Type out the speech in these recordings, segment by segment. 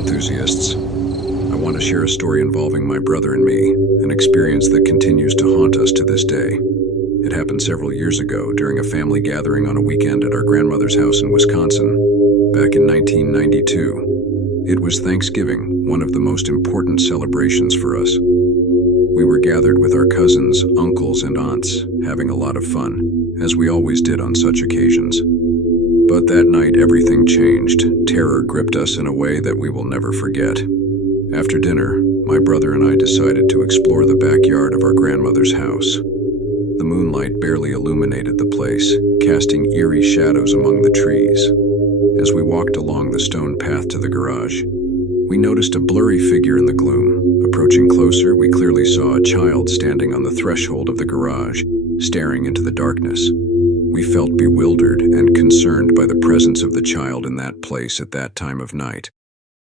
enthusiasts. I want to share a story involving my brother and me, an experience that continues to haunt us to this day. It happened several years ago during a family gathering on a weekend at our grandmother's house in Wisconsin, back in 1992. It was Thanksgiving, one of the most important celebrations for us. We were gathered with our cousins, uncles, and aunts, having a lot of fun, as we always did on such occasions. But that night, everything changed. Terror gripped us in a way that we will never forget. After dinner, my brother and I decided to explore the backyard of our grandmother's house. The moonlight barely illuminated the place, casting eerie shadows among the trees. As we walked along the stone path to the garage, we noticed a blurry figure in the gloom. Approaching closer, we clearly saw a child standing on the threshold of the garage, staring into the darkness. We felt bewildered and concerned by the presence of the child in that place at that time of night.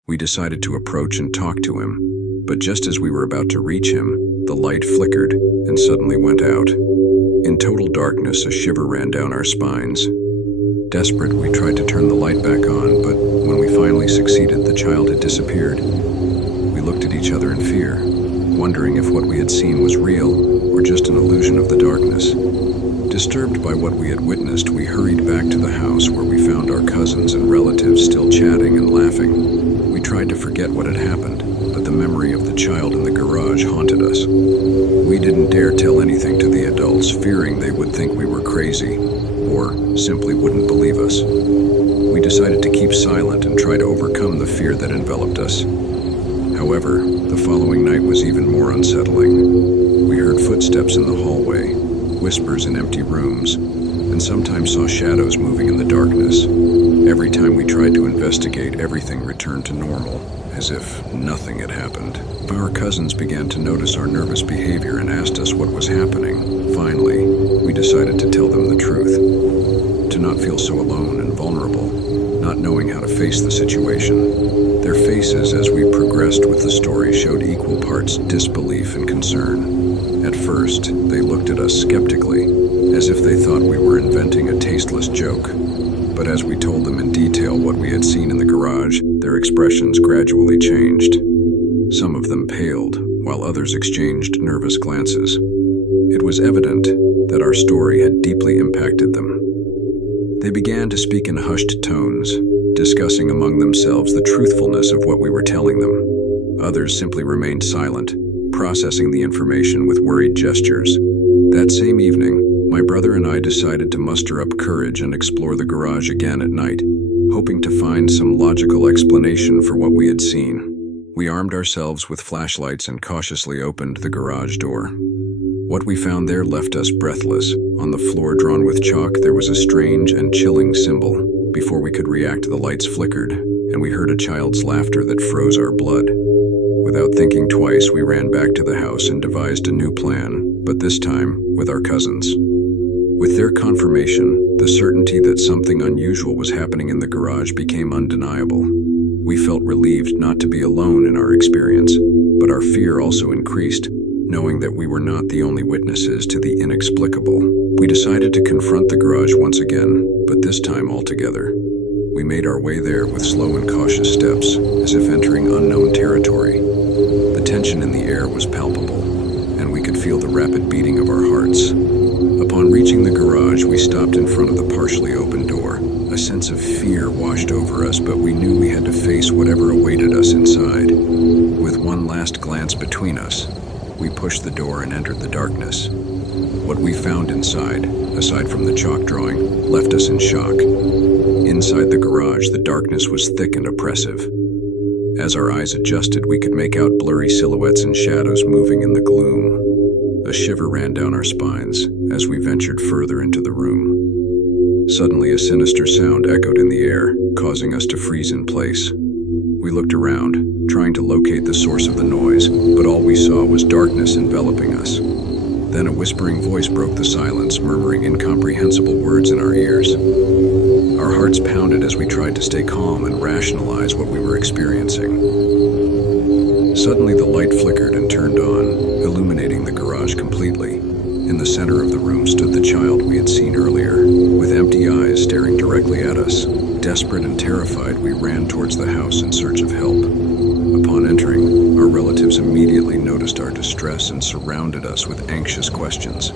We decided to approach and talk to him, but just as we were about to reach him, the light flickered and suddenly went out. In total darkness, a shiver ran down our spines. Desperate, we tried to turn the light back on, but when we finally succeeded, the child had disappeared. We looked at each other in fear, wondering if what we had seen was real or just an illusion of the darkness. Disturbed by what we had witnessed, we hurried back to the house where we found our cousins and relatives still chatting and laughing. We tried to forget what had happened, but the memory of the child in the garage haunted us. We didn't dare tell anything to the adults, fearing they would think we were crazy, or simply wouldn't believe us. We decided to keep silent and try to overcome the fear that enveloped us. However, the following night was even more unsettling. We heard footsteps in the hallway, whispers in empty rooms, and sometimes saw shadows moving in the darkness. Every time we tried to investigate, everything returned to normal, as if nothing had happened. Our cousins began to notice our nervous behavior and asked us what was happening. Finally, we decided to tell them the truth, to not feel so alone and vulnerable, not knowing how to face the situation. Their faces as we progressed with the story showed equal parts disbelief and concern. At first, they looked at us skeptically, as if they thought we were inventing a tasteless joke. But as we told them in detail what we had seen in the garage, their expressions gradually changed. Some of them paled, while others exchanged nervous glances. It was evident that our story had deeply impacted them. They began to speak in hushed tones, discussing among themselves the truthfulness of what we were telling them. Others simply remained silent, processing the information with worried gestures. That same evening, my brother and I decided to muster up courage and explore the garage again at night, hoping to find some logical explanation for what we had seen. We armed ourselves with flashlights and cautiously opened the garage door. What we found there left us breathless. On the floor, drawn with chalk, there was a strange and chilling symbol. Before we could react, the lights flickered, and we heard a child's laughter that froze our blood. Without thinking twice, we ran back to the house and devised a new plan, but this time with our cousins. With their confirmation, the certainty that something unusual was happening in the garage became undeniable. We felt relieved not to be alone in our experience, but our fear also increased, knowing that we were not the only witnesses to the inexplicable. We decided to confront the garage once again, but this time all together. We made our way there with slow and cautious steps, as if entering unknown territory. The tension in the air was palpable, and we could feel the rapid beating of our hearts. Upon reaching the garage, we stopped in front of the partially open door. A sense of fear washed over us, but we knew we had to face whatever awaited us inside. With one last glance between us, we pushed the door and entered the darkness. What we found inside, aside from the chalk drawing, left us in shock. Inside the garage, the darkness was thick and oppressive. As our eyes adjusted, we could make out blurry silhouettes and shadows moving in the gloom. A shiver ran down our spines as we ventured further into the room. Suddenly, a sinister sound echoed in the air, causing us to freeze in place. We looked around, trying to locate the source of the noise, but all we saw was darkness enveloping us. Then a whispering voice broke the silence, murmuring incomprehensible words in our ears. Our hearts pounded as we tried to stay calm and rationalize what we were experiencing. Suddenly, the light flickered and turned on, illuminating the garage completely. In the center of the room stood the child we had seen earlier, with empty eyes staring directly at us. Desperate and terrified, we ran towards the house in search of help. relatives immediately noticed our distress and surrounded us with anxious questions.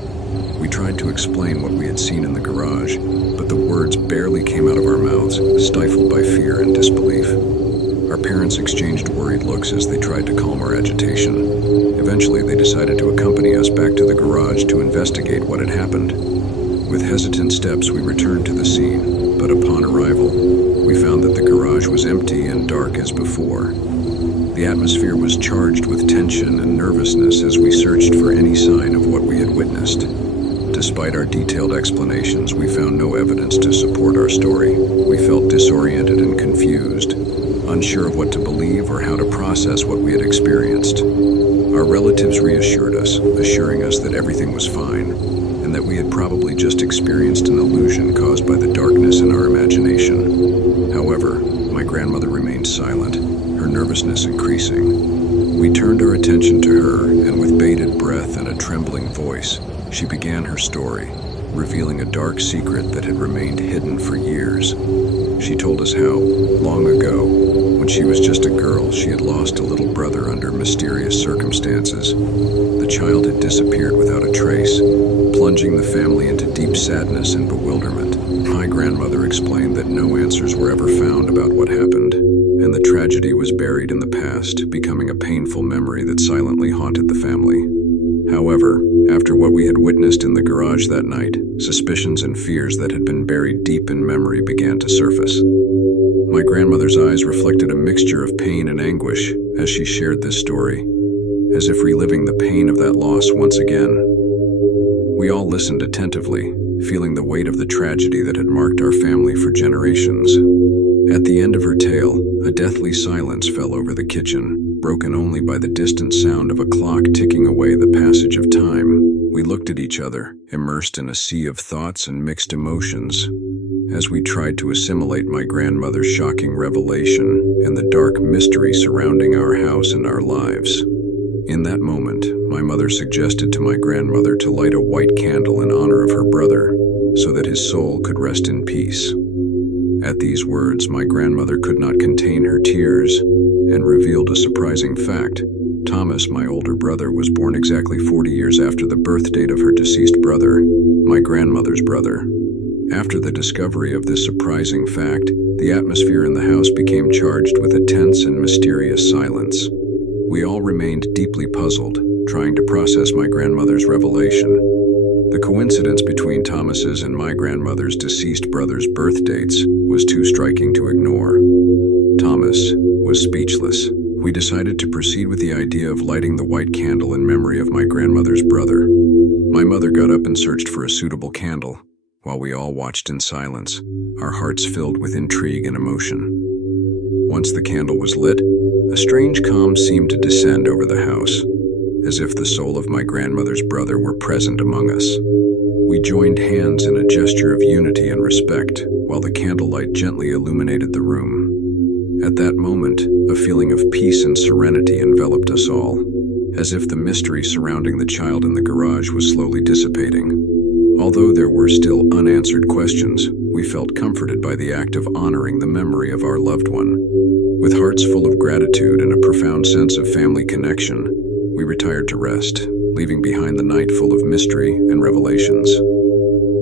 We tried to explain what we had seen in the garage, but the words barely came out of our mouths, stifled by fear and disbelief. Our parents exchanged worried looks as they tried to calm our agitation. Eventually, they decided to accompany us back to the garage to investigate what had happened. With hesitant steps, we returned to the scene, but upon arrival, we found that the garage was empty and dark as before. The atmosphere was charged with tension and nervousness as we searched for any sign of what we had witnessed. Despite our detailed explanations, we found no evidence to support our story. We felt disoriented and confused, unsure of what to believe or how to process what we had experienced. Our relatives reassured us, assuring us that everything was fine, and that we had probably just experienced an illusion caused by the darkness in our imagination. However, my grandmother remained silent, her nervousness increasing. We turned our attention to her, and with bated breath and a trembling voice, she began her story, revealing a dark secret that had remained hidden for years. She told us how, long ago, when she was just a girl, she had lost a little brother under mysterious circumstances. The child had disappeared without a trace, plunging the family into deep sadness and bewilderment. My grandmother explained that no answers were ever found about what happened, and the tragedy was buried in the past, becoming a painful memory that silently haunted the family. However, after what we had witnessed in the garage that night, suspicions and fears that had been buried deep in memory began to surface. My grandmother's eyes reflected a mixture of pain and anguish as she shared this story, as if reliving the pain of that loss once again. We all listened attentively, feeling the weight of the tragedy that had marked our family for generations. At the end of her tale, a deathly silence fell over the kitchen, broken only by the distant sound of a clock ticking away the passage of time. We looked at each other, immersed in a sea of thoughts and mixed emotions, as we tried to assimilate my grandmother's shocking revelation and the dark mystery surrounding our house and our lives. In that moment, my mother suggested to my grandmother to light a white candle in honor of her brother, so that his soul could rest in peace. At these words, my grandmother could not contain her tears and revealed a surprising fact. Thomas, my older brother, was born exactly 40 years after the birth date of her deceased brother, my grandmother's brother. After the discovery of this surprising fact, the atmosphere in the house became charged with a tense and mysterious silence. We all remained deeply puzzled, trying to process my grandmother's revelation. The coincidence between Thomas's and my grandmother's deceased brother's birth dates was too striking to ignore. Thomas was speechless. We decided to proceed with the idea of lighting the white candle in memory of my grandmother's brother. My mother got up and searched for a suitable candle, while we all watched in silence, our hearts filled with intrigue and emotion. Once the candle was lit, a strange calm seemed to descend over the house, as if the soul of my grandmother's brother were present among us. We joined hands in a gesture of unity and respect, while the candlelight gently illuminated the room. At that moment, a feeling of peace and serenity enveloped us all, as if the mystery surrounding the child in the garage was slowly dissipating. Although there were still unanswered questions, we felt comforted by the act of honoring the memory of our loved one. With hearts full of gratitude and a profound sense of family connection, we retired to rest, leaving behind the night full of mystery and revelations.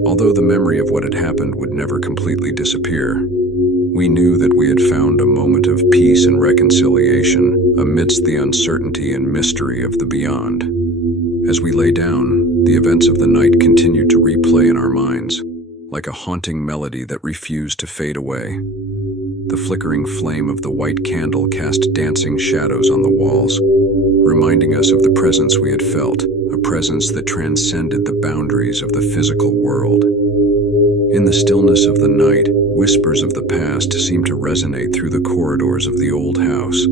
Although the memory of what had happened would never completely disappear, we knew that we had found a moment of peace and reconciliation amidst the uncertainty and mystery of the beyond. As we lay down, the events of the night continued to replay in our minds, like a haunting melody that refused to fade away. The flickering flame of the white candle cast dancing shadows on the walls, reminding us of the presence we had felt, a presence that transcended the boundaries of the physical world. In the stillness of the night, whispers of the past seemed to resonate through the corridors of the old house.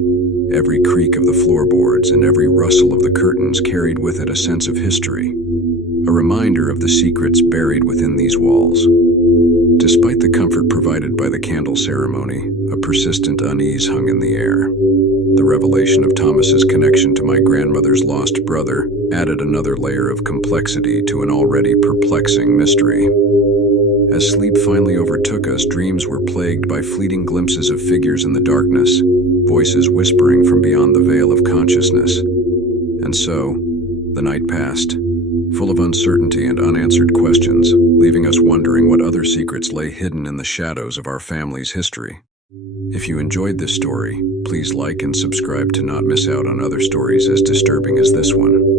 Every creak of the floorboards and every rustle of the curtains carried with it a sense of history, a reminder of the secrets buried within these walls. Despite the comfort provided by the candle ceremony, a persistent unease hung in the air. The revelation of Thomas's connection to my grandmother's lost brother added another layer of complexity to an already perplexing mystery. As sleep finally overtook us, dreams were plagued by fleeting glimpses of figures in the darkness, voices whispering from beyond the veil of consciousness. And so, the night passed, full of uncertainty and unanswered questions, leaving us wondering what other secrets lay hidden in the shadows of our family's history. If you enjoyed this story, please like and subscribe to not miss out on other stories as disturbing as this one.